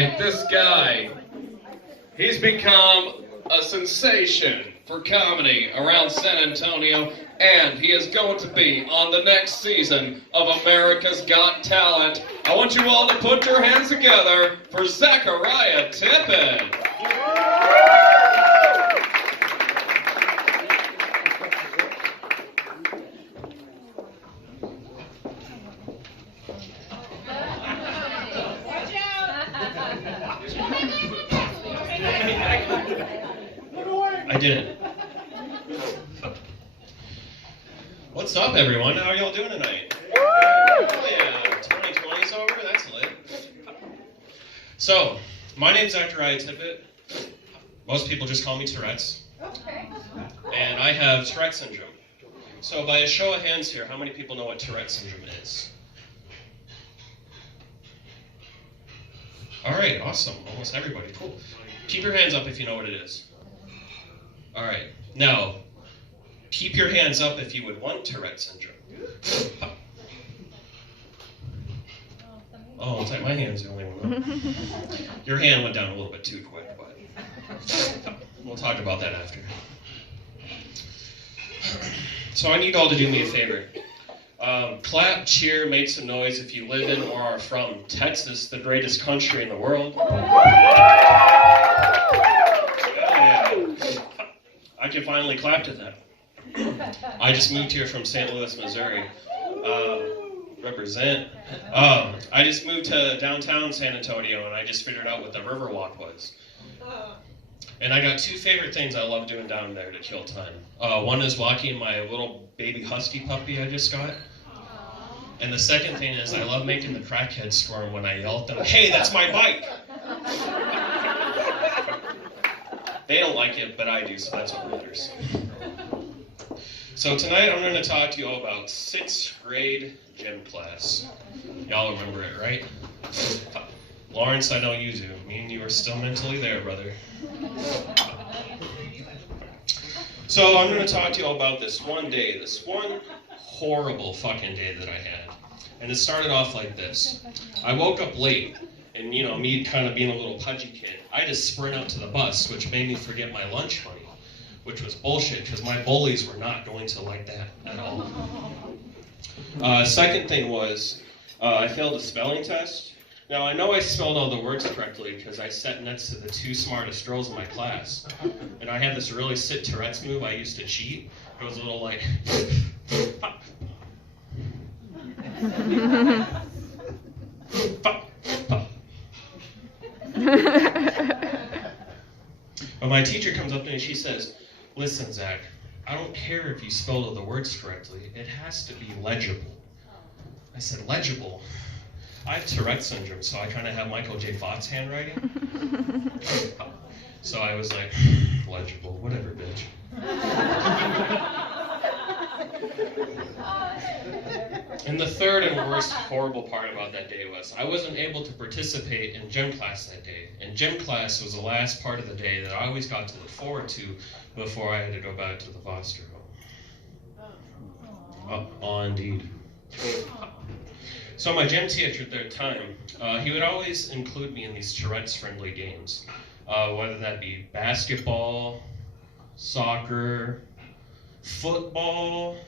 tonight, this guy, he's become a sensation for comedy around San Antonio, and he is going to be on the next season of America's Got Talent. I want you all to put your hands together for Zachariah Tippett. I did it. What's up, everyone? How are y'all doing tonight? Oh yeah, 2020's over. That's lit. So, my name's Zachariah Tippett. Most people just call me Tourettes. Okay. And I have Tourette syndrome. So, by a show of hands here, how many people know what Tourette syndrome is? All right, awesome. Almost everybody. Cool. Keep your hands up if you know what it is. All right. Now, keep your hands up if you would want Tourette syndrome. Oh, it's like my hand's the only one up. Your hand went down a little bit too quick, but we'll talk about that after. So I need y'all to do me a favor. Clap, cheer, make some noise if you live in or are from Texas, the greatest country in the world. I can finally clap to that. I just moved here from St. Louis, Missouri. Represent. I just moved to downtown San Antonio, and I just figured out what the Riverwalk was. And I got two favorite things I love doing down there to kill time. One is walking my little baby husky puppy I just got. And the second thing is I love making the crackheads squirm when I yell at them, "Hey, that's my bike!" They don't like it, but I do, so that's what matters. So tonight I'm going to talk to you all about 6th grade gym class. Y'all remember it, right? Lawrence, I know you do. Me and you are still mentally there, brother. So I'm going to talk to you all about this one day, this one horrible fucking day that I had. And it started off like this. I woke up late, and me kind of being a little pudgy kid, I just sprint out to the bus, which made me forget my lunch money, which was bullshit, because my bullies were not going to like that at all. Second thing was, I failed a spelling test. Now, I know I spelled all the words correctly because I sat next to the two smartest girls in my class. And I had this really sick Tourette's move I used to cheat. It was a little like... But my teacher comes up to me and she says, "Listen, Zach, I don't care if you spelled all the words correctly. It has to be legible." I said, "Legible? I have Tourette syndrome, so I kind of have Michael J. Fox handwriting." So I was like, "Legible, whatever, bitch." And the third and worst horrible part about that day was I wasn't able to participate in gym class that day. And gym class was the last part of the day that I always got to look forward to before I had to go back to the foster home. Indeed. So my gym teacher at that time, he would always include me in these Tourette's-friendly games, whether that be basketball, soccer, football.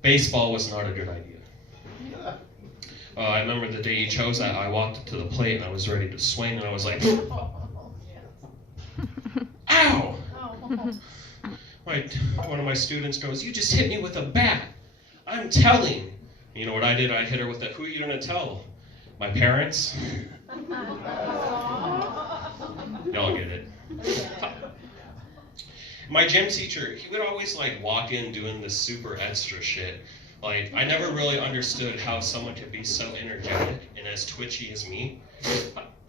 Baseball was not a good idea. I remember the day he chose that, I walked up to the plate and I was ready to swing and I was like, "Ow!" One of my students goes, "You just hit me with a bat. I'm telling." You know what I did? I hit her with a, "Who are you going to tell? My parents?" Y'all get it. My gym teacher, he would always walk in doing this super extra shit. I never really understood how someone could be so energetic and as twitchy as me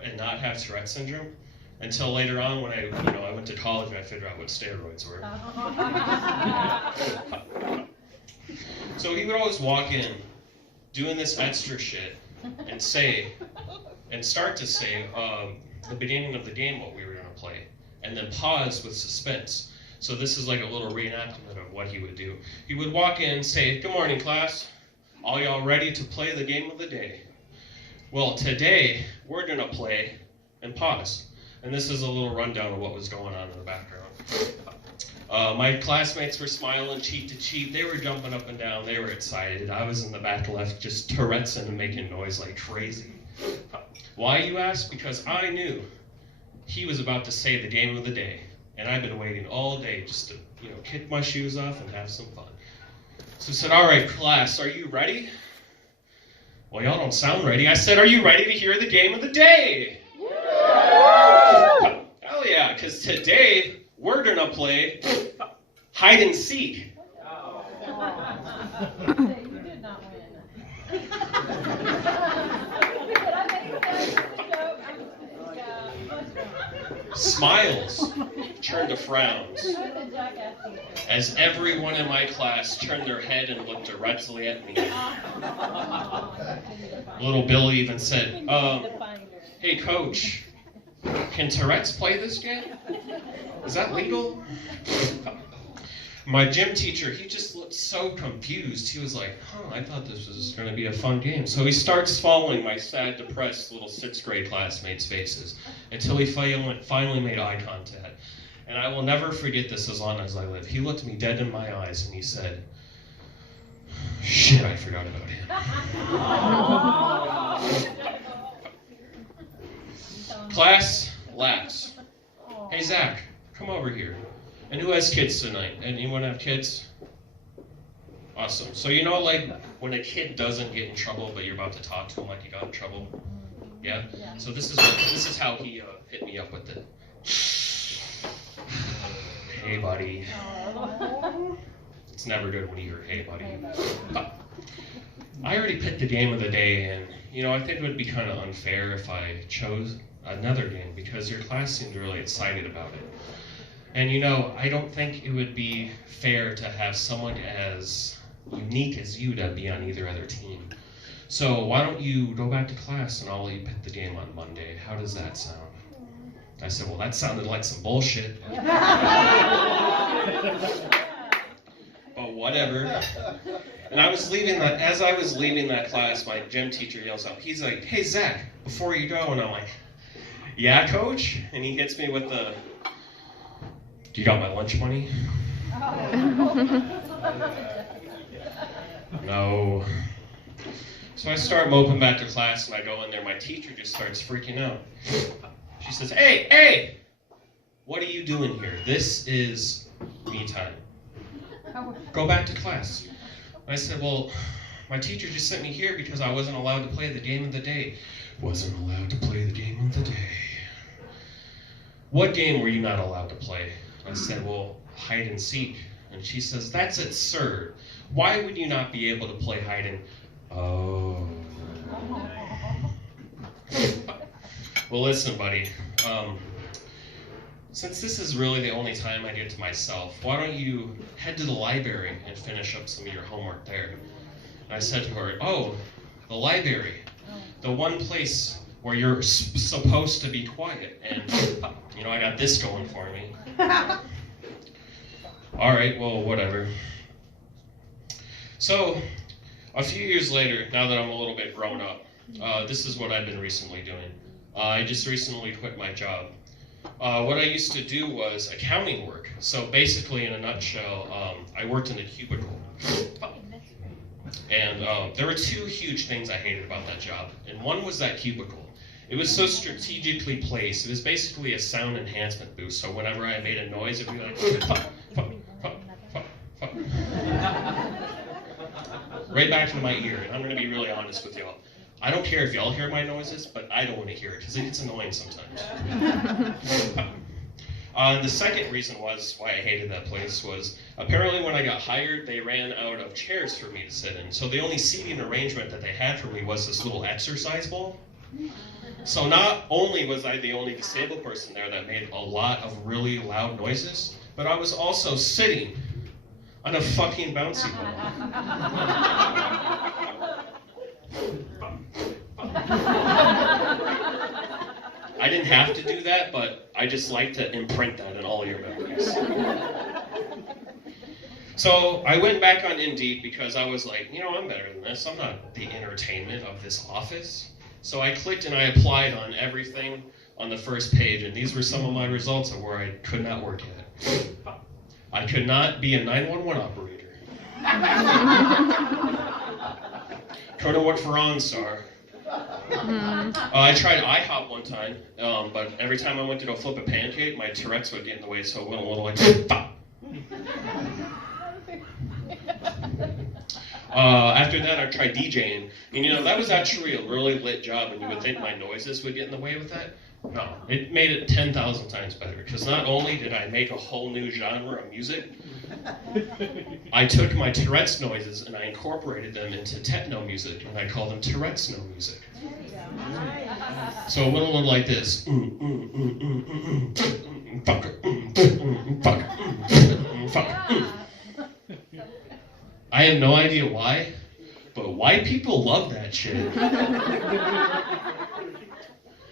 and not have Tourette syndrome until later on when I went to college and I figured out what steroids were. So he would always walk in doing this extra shit and start to say the beginning of the game what we were going to play and then pause with suspense. So this is like a little reenactment of what he would do. He would walk in and say, "Good morning, class. All y'all ready to play the game of the day? Well, today we're going to play and pause. And this is a little rundown of what was going on in the background. My classmates were smiling cheek to cheek. They were jumping up and down. They were excited. I was in the back left just Tourettes and making noise like crazy. Why, you ask? Because I knew he was about to say the game of the day. And I've been waiting all day just to, kick my shoes off and have some fun. So I said, all right, class, are you ready? Well, y'all don't sound ready. I said, are you ready to hear the game of the day? Hell yeah, because today we're going to play hide and seek. You did not win. Smiles turned to frowns as everyone in my class turned their head and looked directly at me. Little Billy even said, hey coach, can Tourette's play this game? Is that legal? My gym teacher, he just looked so confused. He was like, I thought this was going to be a fun game. So he starts following my sad, depressed little 6th grade classmates' faces until he finally made eye contact. And I will never forget this as long as I live. He looked me dead in my eyes and he said, shit, I forgot about him. Class laughs. Hey, Zach, come over here. And who has kids tonight? Anyone have kids? Awesome. So like when a kid doesn't get in trouble, but you're about to talk to him like you got in trouble? Yeah? So this is how he hit me up with it. Hey, buddy. It's never good when you hear, hey, buddy. I already picked the game of the day, and, I think it would be kind of unfair if I chose another game because your class seemed really excited about it. And I don't think it would be fair to have someone as unique as you to be on either other team. So why don't you go back to class and I'll let you pick the game on Monday. How does that sound? I said, well, that sounded like some bullshit. But whatever. And as I was leaving that class, my gym teacher yells out, he's like, hey, Zach, before you go. And I'm like, yeah, coach? And he hits me with the, do you got my lunch money? No. So I start moping back to class and I go in there. My teacher just starts freaking out. She says, hey, what are you doing here? This is me time. Go back to class. I said, well, my teacher just sent me here because I wasn't allowed to play the game of the day. Wasn't allowed to play the game of the day. What game were you not allowed to play? I said, well, hide and seek. And she says, that's absurd. Why would you not be able to play hide and... Oh. Well, listen, buddy. Since this is really the only time I get to myself, why don't you head to the library and finish up some of your homework there? And I said to her, oh, the library. The one place where you're supposed to be quiet. And, I got this going for me. All right, well, whatever. So, a few years later, now that I'm a little bit grown up, this is what I've been recently doing. I just recently quit my job. What I used to do was accounting work. So basically, in a nutshell, I worked in a cubicle. And there were two huge things I hated about that job. And one was that cubicle. It was so strategically placed. It was basically a sound enhancement booth. So whenever I made a noise, it'd be like, fuck, fuck, fuck, fuck, fuck. Right back into my ear. And I'm going to be really honest with y'all. I don't care if y'all hear my noises, but I don't want to hear it because it gets annoying sometimes. The second reason why I hated that place was apparently when I got hired, they ran out of chairs for me to sit in. So the only seating arrangement that they had for me was this little exercise ball. So not only was I the only disabled person there that made a lot of really loud noises, but I was also sitting on a fucking bouncy ball. I didn't have to do that, but I just like to imprint that in all your memories. So I went back on Indeed because I was like, I'm better than this. I'm not the entertainment of this office. So I clicked and I applied on everything. on the first page, and these were some of my results of where I could not work at. I could not be a 911 operator. Couldn't work for OnStar. I tried IHOP one time, but every time I went to go flip a pancake, my Tourettes would get in the way, so it went a little like, pop. After that, I tried DJing, and that was actually a really lit job, and you would think my noises would get in the way with that. No, it made it 10,000 times better, because not only did I make a whole new genre of music, I took my Tourette's noises and I incorporated them into techno music, and I called them Tourette's no music. So it went a little like this. I have no idea why, but white people love that shit.